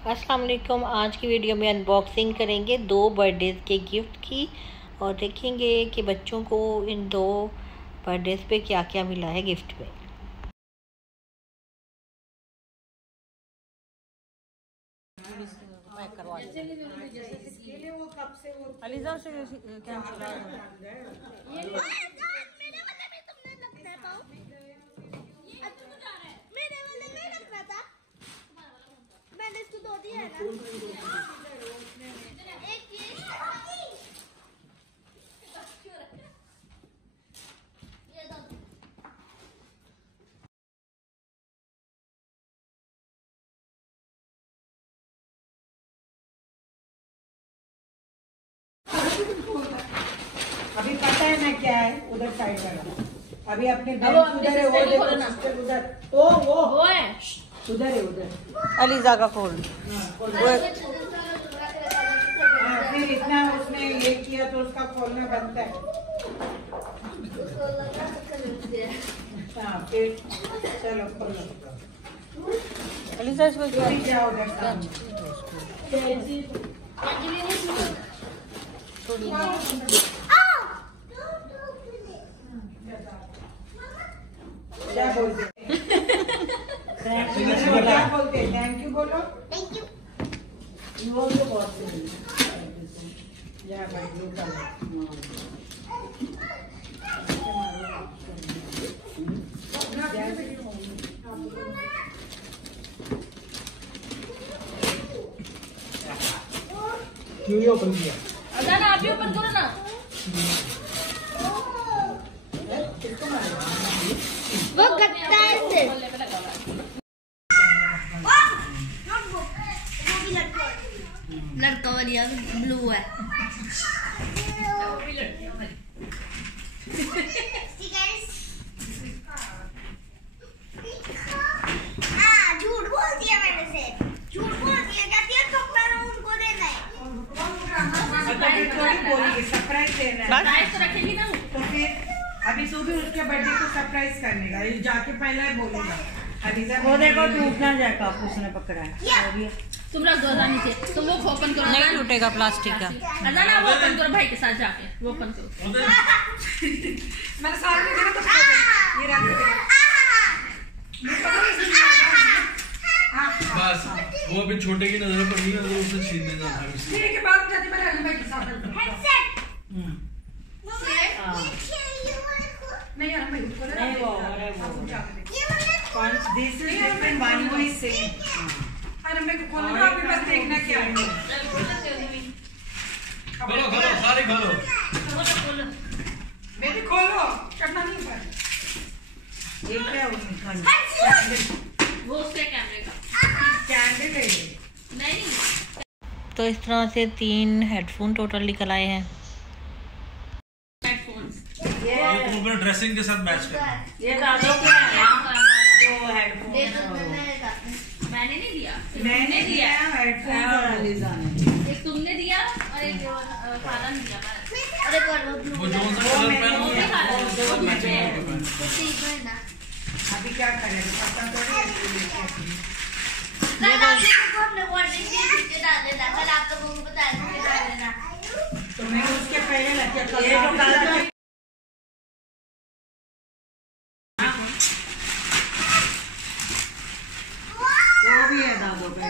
अस्सलाम वालेकुम। आज की वीडियो में अनबॉक्सिंग करेंगे 2 बर्थडेज़ के गिफ्ट की और देखेंगे कि बच्चों को इन 2 बर्थडेज़ पे क्या क्या मिला है गिफ्ट में। अभी पता है ना क्या है उधर साइड वाला। अभी अपने उधर है, वो देखो सिस्टर उधर, वो है उधर है, उधर अलीजा का खोल। फिर इतना उसने ये किया तो उसका खोलना बनता है। हाँ फिर चलो खोलो। अलीजा इसको जाओ उधर क्या बोलते क्या बोलते थैंक यू बोलो। Thank you. वो तो बहुत या भाई ब्लू कलर क्यों ओपन किया? अगर आप ही ओपन करो ना। वो गत्ता है लड़का वाली ब्लू है। झूठ बोल दिया मैंने से, झूठ बोल दिया। कहती है कपड़ा उनको देना है। सरप्राइज देना है तो रखेगी ना। तो फिर अभी तू भी उसके बर्थडे को सरप्राइज करने का, ये जाके पहले ही बोलेगा। वो देखो टूटना जाएगा, उसने पकड़ा है। तुम रख दो नीचे, तुम वो ओपन करो। नहीं टूटेगा प्लास्टिक का। ना वो ओपन करो भाई के साथ जाके, वो ओपन करो। मैंने सामने देखा तो ये रख बस वो अभी छोटे की नजर पड़ी है तो उसे छीनने जाना है। ठीक है बात करती मैं रख भाई के साथ नहीं यार भाई ऊपर नहीं वो दिस इज डिफरेंट वन वो इज सेम। अरे मेरे को खोलना अभी बस देखना क्या है। खोलो खोलो सारे खोलो। बेबी खोलो करना नहीं पर ये क्या वो उसके कैमरे का कैंडल है नहीं। तो इस तरह से 3 हेडफोन टोटल निकल आए हैं। ये तुम अपने ड्रेसिंग के साथ मैच कर। ये दादो के दो हेडफोन मैंने नहीं दिया, मैंने दिया हेडफोन और अलीजा ने। एक तुमने दिया और एक फाला ने दिया। अरे वो जो सा कलर पहना अभी क्या करें पता थोड़ी है। तो मैं उसके पहले लगे ये जो कलर वो भी है दादो पे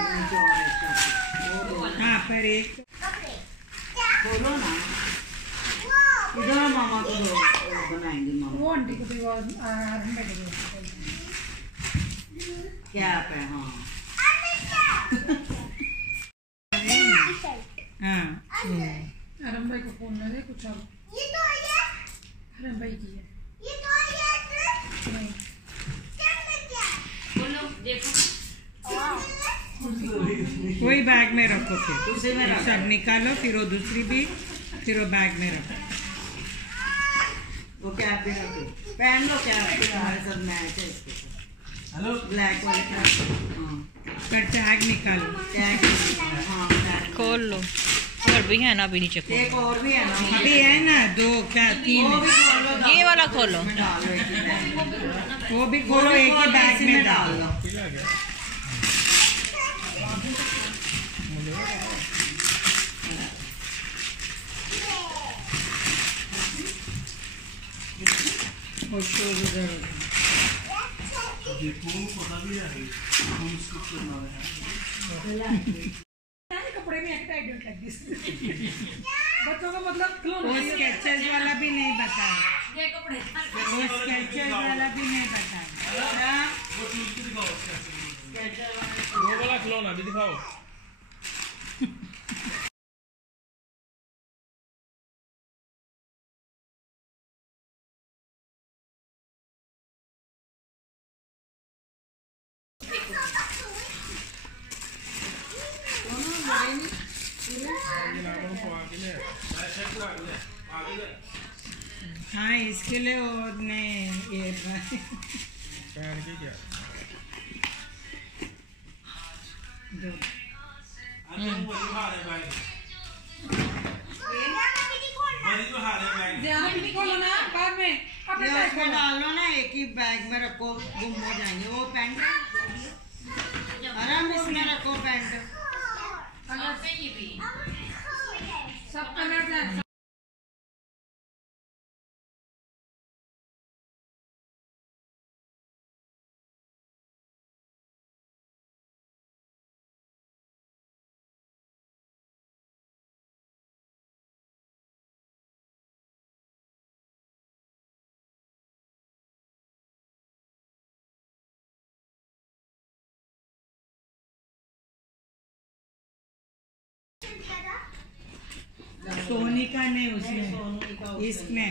हाँ पर एक खोलो ना इधर मामा को बनाएंगे मामा वो आंटी को भी क्या पे हाँ हाँ आरम भाई को फोन लगे कुछ और ये तो है आरम भाई की है ये तो है नहीं बोलो देखो वही बैग में रखो फिर उसे में सब निकालो फिर वो दूसरी भी फिर वो बैग में रखो। वो कैप भी रखो पहन लो कैप हमारे साथ मैच है इसके साथ। हेलो ब्लैक वाली कैप पर टैग निकालो टैग हाँ खोल लो और भी है ना अभी नीचे खोलो। एक और भी है ना अभी है ना 2 क्या 3 ये वाला खोलो वो भी खोलो एक ही बैग में डाल लो। खुश हो गुजर देखो पता भी है हम इसको करना है कपड़े में एक टाइट कर दी बच्चों का मतलब वो स्केचेस वाला भी नहीं बताया, ये कपड़े वो स्केचेस वाला भी नहीं बताया। वो चूज के दिखाओ वो वाला खिलौना भी दिखाओ। हाँ इसके लिए उसने ये पहन के क्या दो खोलो ना बाद में अपने ये उसमें डाल लो ना, एक ही बैग में रखो, गुम हो जाएंगे। वो पैंट आराम इसमें रखो पैंट। सब कलर सोनी का नहीं, उसमें इसमें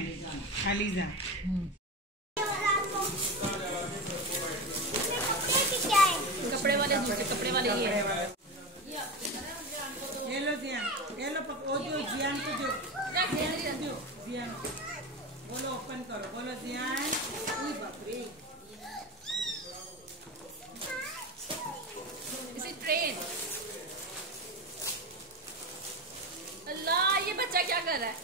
खालीजा कपड़े वाले दूसरे कपड़े वाले ये लो जियान, ये लो वो जो जियान को जो जियान बोलो, ओपन करो, बोलो जियान। बापरे ट्रेन। अल्लाह ये बच्चा क्या कर रहा है?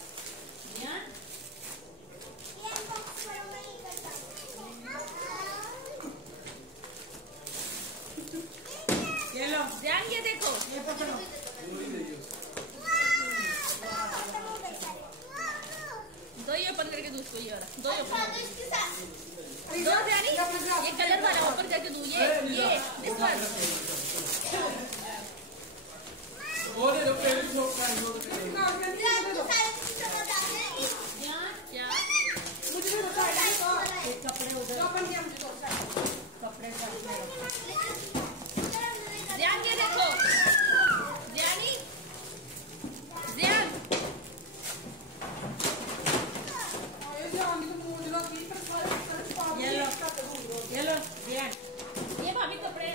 ये लो, ध्यान ये देखो, ये पकड़ो। दो ही ओपन करके दूध को, ये वाला दो ही ओपन दो ध्यानी, ये कलर वाला ऊपर जाके दो, ये दिस वन। क्या ध्यान ये देखो, ध्यानी ध्यान ये लो जियान। ये भाभी कपड़े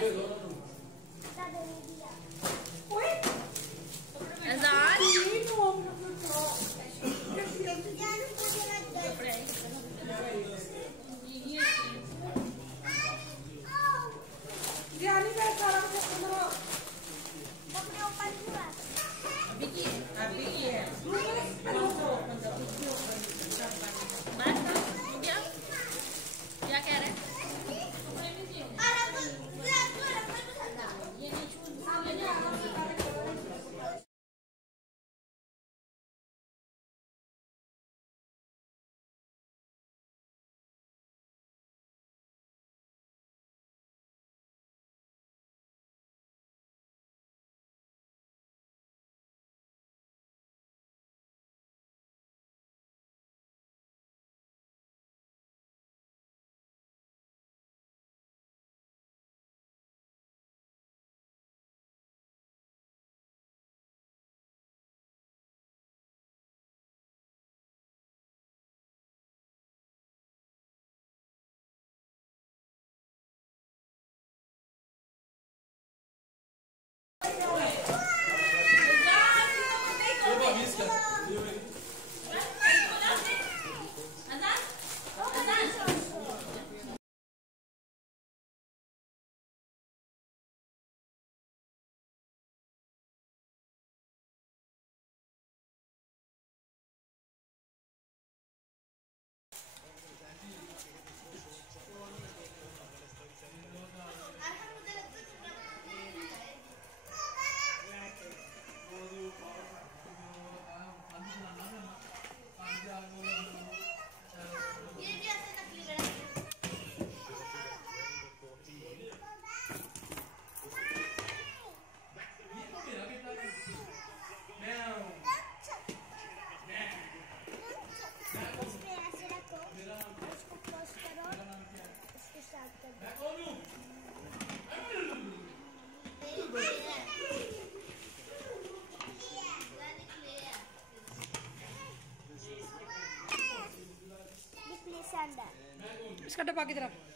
अजान छड्डो बाकी तरफ